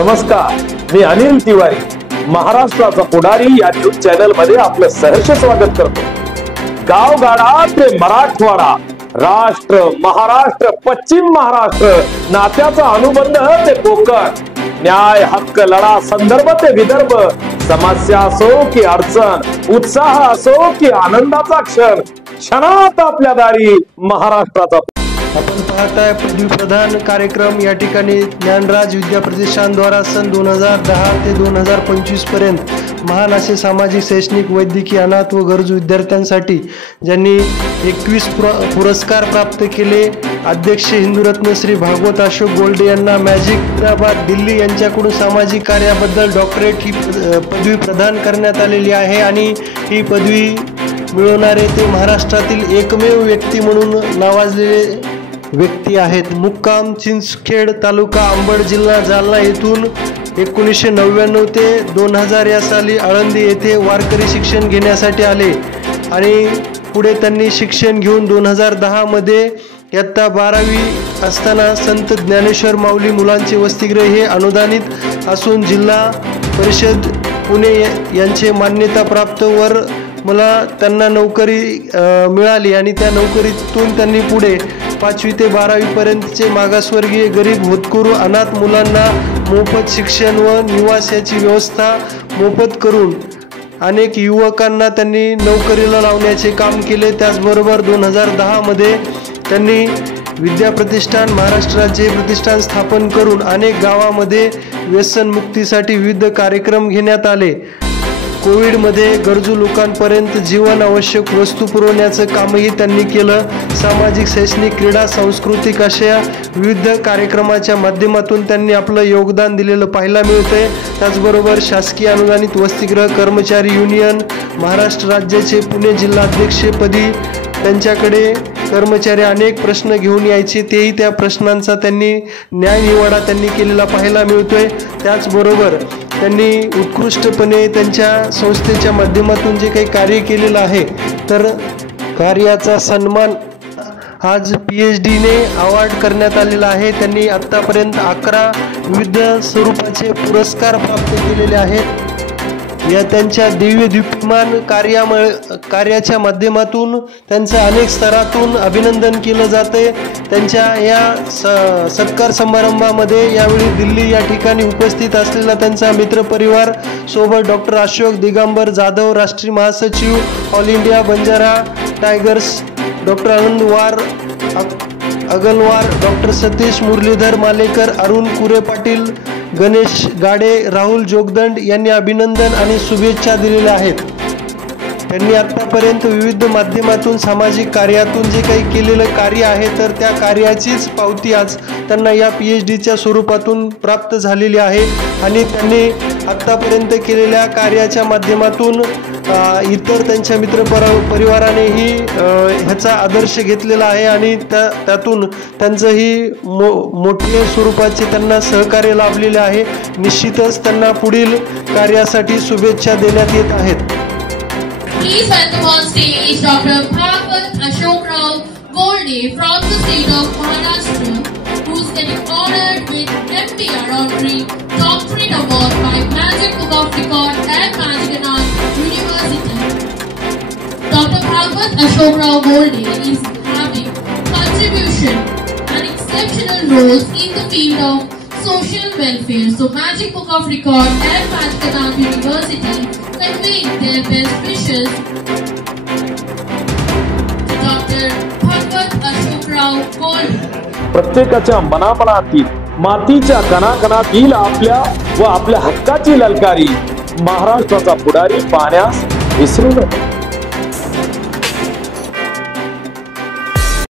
नमस्कार, मी अनिल तिवारी, महाराष्ट्राचा पुढारी या न्यूज चॅनल मध्ये आपलं सहर्ष स्वागत करतो। गावगाडा ते मराठवाडा, राष्ट्र महाराष्ट्र पश्चिम महाराष्ट्र, नात्याचा अनुबंध ते कोकण, न्याय हक्क लढा संदर्भ ते विदर्भ, समस्या असो की अडचण, उत्साह असो की आनंदाचा क्षण, क्षणात आपल्या दारी महाराष्ट्राचा। आपण पाहताय पदवी प्रदान कार्यक्रम या ठिकाणी ज्ञानराज विद्या प्रतिष्ठानद्वारा सन 2010 ते 2025 पर्यंत महान असे सामाजिक शैक्षणिक वैद्यकीय अनाथ व गरजू विद्यार्थ्यांसाठी ज्यांनी 21 पुरस्कार प्राप्त केले, अध्यक्ष हिंदुरत्न श्री भागवत अशोक गोल्डे यांना मॅजिक हैदराबाद दिल्ली यांच्याकडून सामाजिक कार्याबद्दल डॉक्टरेट ही पदवी प्रदान करण्यात आलेली आहे आणि ही पदवी मिळवणारे ते महाराष्ट्रातील एकमेव व्यक्ती म्हणून नावाजलेले व्यक्ती आहेत। मुक्काम चिंचखेड, तालुका अंबड, जिल्हा जालना येथून 1999 ते 2000 या साली आळंदी येथे वारकरी शिक्षण घेण्यासाठी आले आणि पुढे त्यांनी शिक्षण घेऊन 2010 मध्ये इयत्ता 12वी असताना संत ज्ञानेश्वर माऊली मुलांचे वसतिगृह हे अनुदानित असून जिल्हा परिषद पुणे यांचे मान्यता प्राप्त वर मला त्यांना नोकरी मिळाली आणि त्या नोकरीतून त्यांनी पुढे 5वी ते 12वी पर्यंतचे मागासवर्गीय गरीब होतकरू अनाथ मुलांना मोफत शिक्षण व निवास याची व्यवस्था मोफत करून अनेक युवकांना त्यांनी नोकरीला लावण्याचे काम केले। त्याचबरोबर 2010 मध्ये त्यांनी विद्या प्रतिष्ठान महाराष्ट्र राज्य प्रतिष्ठान स्थापन करून अनेक गावामध्ये व्यसनमुक्तीसाठी विविध कार्यक्रम घेण्यात आले। कोविडमध्ये गरजू लोकांपर्यंत जीवन आवश्यक वस्तू पुरवण्याचं कामही त्यांनी केलं। सामाजिक शैक्षणिक क्रीडा सांस्कृतिक अशा विविध कार्यक्रमाच्या माध्यमातून त्यांनी आपलं योगदान दिलेलं पाहायला मिळतंय। त्याचबरोबर शासकीय अनुदानित वसतिगृह कर्मचारी युनियन महाराष्ट्र राज्याचे पुणे जिल्हाध्यक्षपदी त्यांच्याकडे कर्मचारी अनेक प्रश्न घेऊन यायचे, तेही त्या प्रश्नांचा त्यांनी न्यायनिवाडा त्यांनी केलेला पाहायला मिळतोय। त्याचबरोबर त्यांनी उत्कृष्टपणे त्यांच्या संस्थेच्या माध्यमातून जे काही कार्य केलेलं आहे तर कार्याचा सन्मान आज PhD ने अवॉर्ड करण्यात आलेला आहे। त्यांनी आतापर्यंत 11 विविध स्वरूपाचे पुरस्कार प्राप्त केलेले आहेत। या त्यांच्या दिव्य दीप्यमान कार्याच्या माध्यमातून त्यांचं अनेक स्तरातून अभिनंदन केलं जाते। त्यांच्या या सत्कार समारंभामध्ये यावेळी दिल्ली या ठिकाणी उपस्थित असलेला त्यांचा मित्रपरिवार सोबत डॉक्टर अशोक दिगंबर जाधव, राष्ट्रीय महासचिव all India Banjara tigers, doctor Anand Agalwar, doctor Satish Murlidhar Malekar, Arun Kure Patil, Ganesh Gade, Rahul Jogdand यांनी अभिनंदन आणि शुभेच्छा दिलेल्या आहेत। त्यांनी आतापर्यंत विविध माध्यमातून सामाजिक कार्यातून जे काही केलेलं कार्य आहे तर त्या कार्याचीच पावती आज त्यांना या PhDच्या स्वरूपातून प्राप्त झालेली आहे आणि त्यांनी आतापर्यंत केलेल्या कार्याच्या माध्यमातून इतर त्यांच्या मित्रपरिवारानेही ह्याचा आदर्श घेतलेला आहे आणि त्यातून त्यांचंही मोठ्या स्वरूपाचे त्यांना सहकार्य लाभलेले आहे। निश्चितच त्यांना पुढील कार्यासाठी शुभेच्छा देण्यात येत आहेत। Please welcome on stage Dr. Bhagwat Ashokrao Golde from the state of Maharashtra, who is getting honored with MPR Honorary Doctorate Award by Magic Book of Record and Magic University. Dr. Bhagwat Ashokrao Golde is having contribution and exceptional roles in the field of social welfare. So Magic Book of Record and Magic University conveying their best wishes to Dr. Bhagwat Ashokrao Golde. प्रत्येकाच्या मनामनातील मातीच्या कणाकणातील आपल्या व आपल्या हक्काची ललकारी महाराष्ट्राचा पुढारी पाहण्यास विसरू नका।